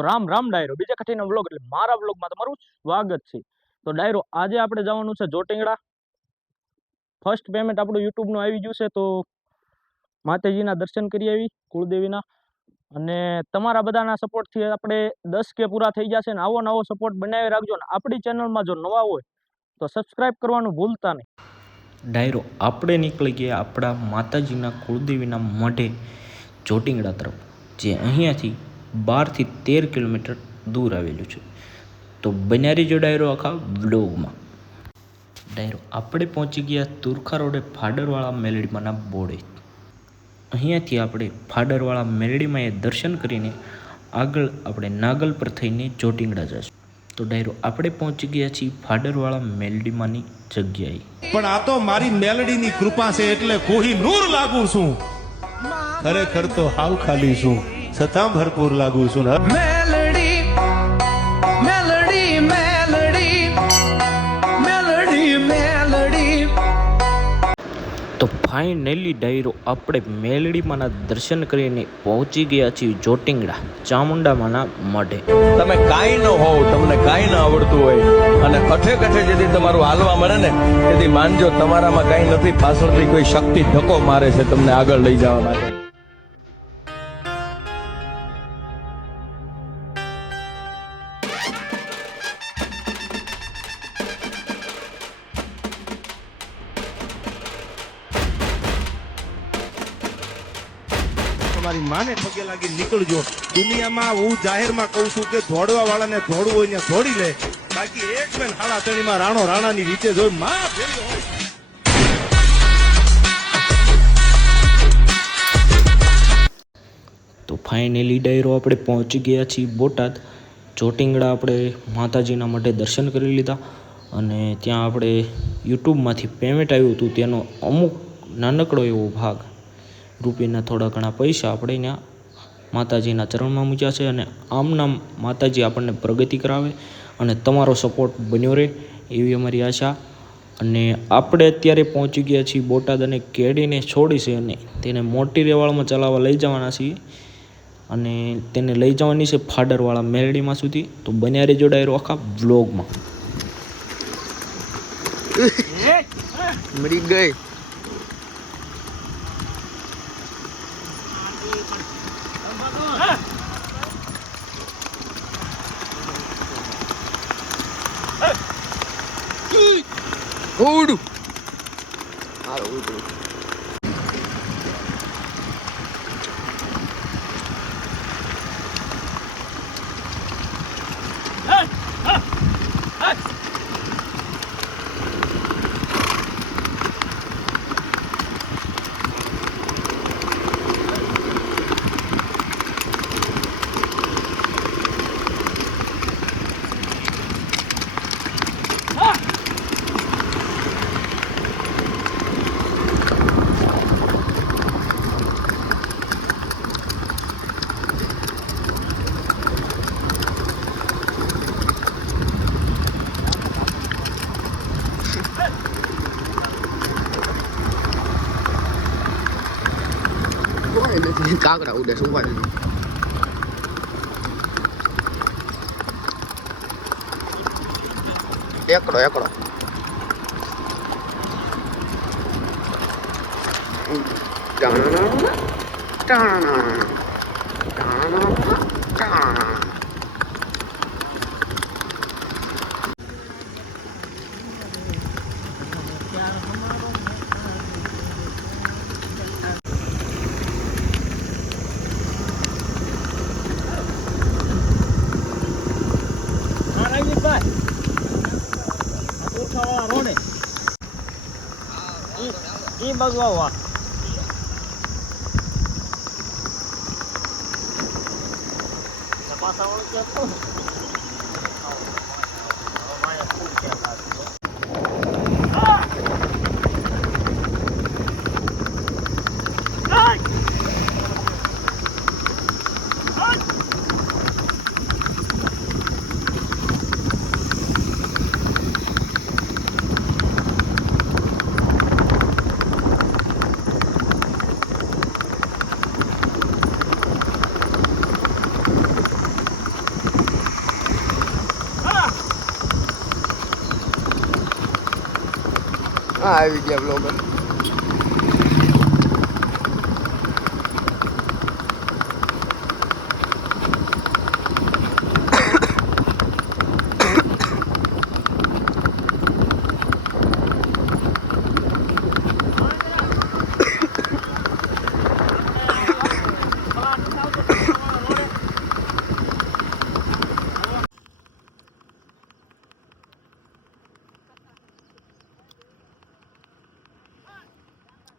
તો રામ રામ ડાયરો બીજા કઠીનો વ્લોગ એટલે મારા વ્લોગમાં તમારું સ્વાગત છે। તો ડાયરો આજે આપણે જવાનું છે જોટીંગડા। ફર્સ્ટ પેમેન્ટ આપણું યુટ્યુબ નું આવી ગયું છે, તો માતાજીના દર્શન કરી આવી કુળદેવીના, અને તમારા બધાના સપોર્ટથી આપણે 10K પૂરા થઈ ગયા છે ને આવો નવો સપોર્ટ બનાવી રાખજો ને આપણી ચેનલમાં જો નવા હોય તો સબસ્ક્રાઇબ કરવાનું ભૂલતા નહીં। ડાયરો આપણે નીકળી ગયા આપણા માતાજીના કુળદેવીના મઢે જોટીંગડા તરફ, જે અહીંયાથી 12 થી 13 કિલોમીટર દૂર આવેલું છે। તો બન્યા રહેજો ડાયરો આખા વ્લોગમાં। ડાયરો આપણે પહોંચી ગયા તુરખા રોડે ફાડરવાળા મેલડીમાંના બોર્ડે। અહીંયાથી આપણે ફાડરવાળા મેલડીમાં એ દર્શન કરીને આગળ આપણે નાગલ પર થઈને જોટીંગડા જઈશું। તો ડાયરો આપણે પહોંચી ગયા છીએ ફાડરવાળા મેલડીમાંની જગ્યાએ। પણ આ તો મારી મેલડીની કૃપા છે એટલે કોહિનૂર લાગુ છું, ખરેખર તો હાવ ખાલી છું, છતાં ભરપૂર લાગુ છું। મેલડી મેલડી મેલડી મેલડી મેલડી। તો ફાઇનલી ડાયરો આપણે મેલડીમાંના દર્શન કરીને પહોંચી ગયા છીએ જોટીંગડા ચામુંડામાંના મઢે। તમે કાંઈ ન હોવ, તમને કાંઈ ન આવડતું હોય અને કઠે કઠે જેથી તમારું હાલવા મળે ને તેથી માનજો તમારામાં કાંઈ નથી, પાછળથી કોઈ શક્તિ ધક્કો મારે છે તમને આગળ લઈ જવા માટે। તમારી માને પગે લાગી નીકળજો। દુનિયામાં હું જાહેરમાં કહું છું કે દોડવા વાળાને દોડવું હોય ને દોડી લે, બાકી એક બેન હાડા તણીમાં રાણો રાણાની રીતે જોઈ માં ફેરી હોય। તો ફાઇનલી ડાયરો આપણે પહોંચી ગયા છીએ બોટાદ જોટીંગડા। આપણે માતાજીના માટે દર્શન કરી લીધા અને ત્યાં આપણે યુટ્યુબમાંથી પેમેન્ટ આવ્યું હતું તેનો અમુક નાનકડો એવો ભાગ રૂપિયાના થોડા ઘણા પૈસા આપણે ત્યાં માતાજીના ચરણમાં મૂક્યા છે, અને આમનામ માતાજી આપણને પ્રગતિ કરાવે અને તમારો સપોર્ટ બન્યો રહે એવી અમારી આશા। અને આપણે અત્યારે પહોંચી ગયા છીએ બોટાદ અને કેડીને છોડી છે અને તેને મોટી રેવાળમાં ચલાવવા લઈ જવાના છીએ, અને તેને લઈ જવાની છે ફાડરવાળા મેલડીમાં સુધી। તો બન્યા રહેજો ડાયરો આખા વ્લોગમાં। મરી ગઈ ઉડું હાલો ઉડું। કાકડા ઉડે સુવા એકડો એકડો એ બાજુ આવો આવી ગયા બ્લોગર.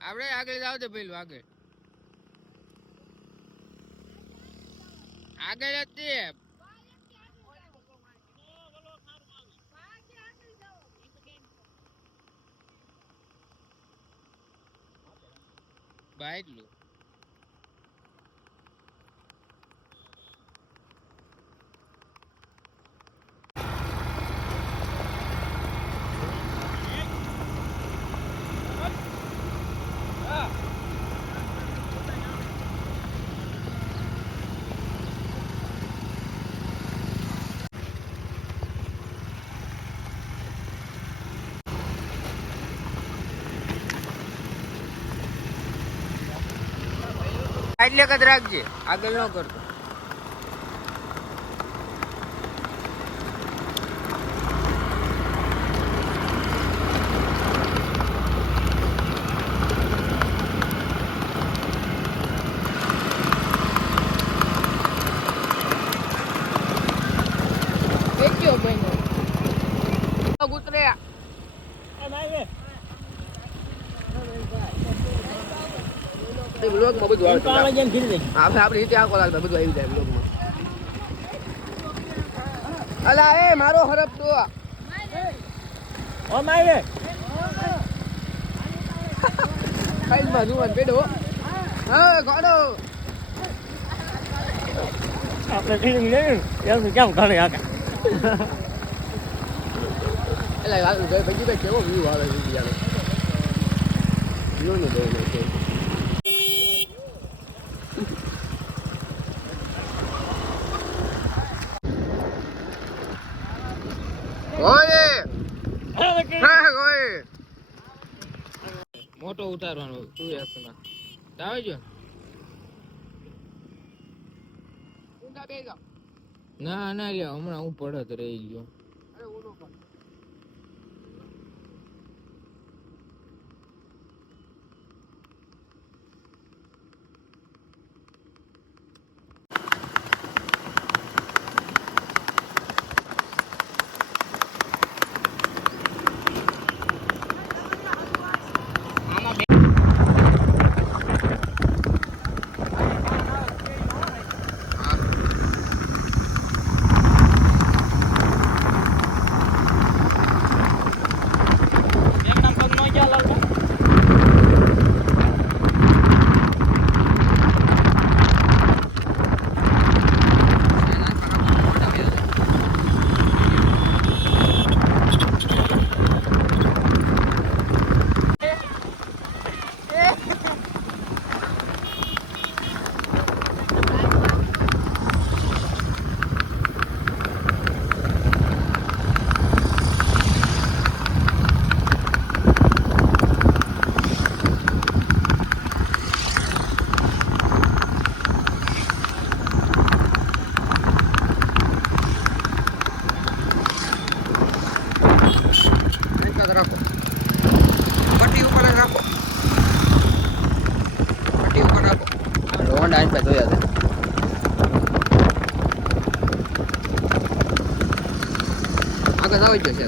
આપણે આગળ જાવ તો પેલું આગળ આગળ હતી બાઈક લો એટલે કદ રાખજે આગળ ન કરતો વેચ્યો ભાઈ ગુતર્યા બ્લોગમાં બધું આવે આપણે આપણી રીતે આખો લાગતા બધું આવી જાય બ્લોગમાં. અલા એ મારો હરફ તો ઓ માય ખાઈમાં જુવાન પેડો હા ગોડો આપણે ફિલ્મ લેવું એમ કેમ ઘરે આકા એટલે હાલ ગઈ પછી ભાઈ કેવો વ્યૂ આવે છે બીજાનો વ્યૂ નો દે છે. ઓય હા ઓય મોટો ઉતારવાનો તું એકમાં આવે જો ઊંડા બેસો ના ના લ્યો હમણાં હું પડત રહી ગયો અરે ઓનો પણ રાખો પટ્ટી ઉપર રાખો પટ્ટી ઉપર રાખો રોડ આઈ પે જોયા દે આગળ આવી જશે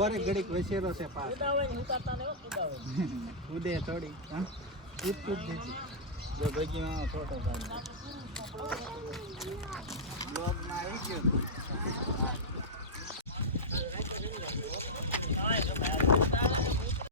બોરે ઘડીક વસેરો છે પાસ ઉદે થોડી હા કૂદ દીધી જો ભગીમાં ફોટો પાડી બ્લોગમાં આવી ગયો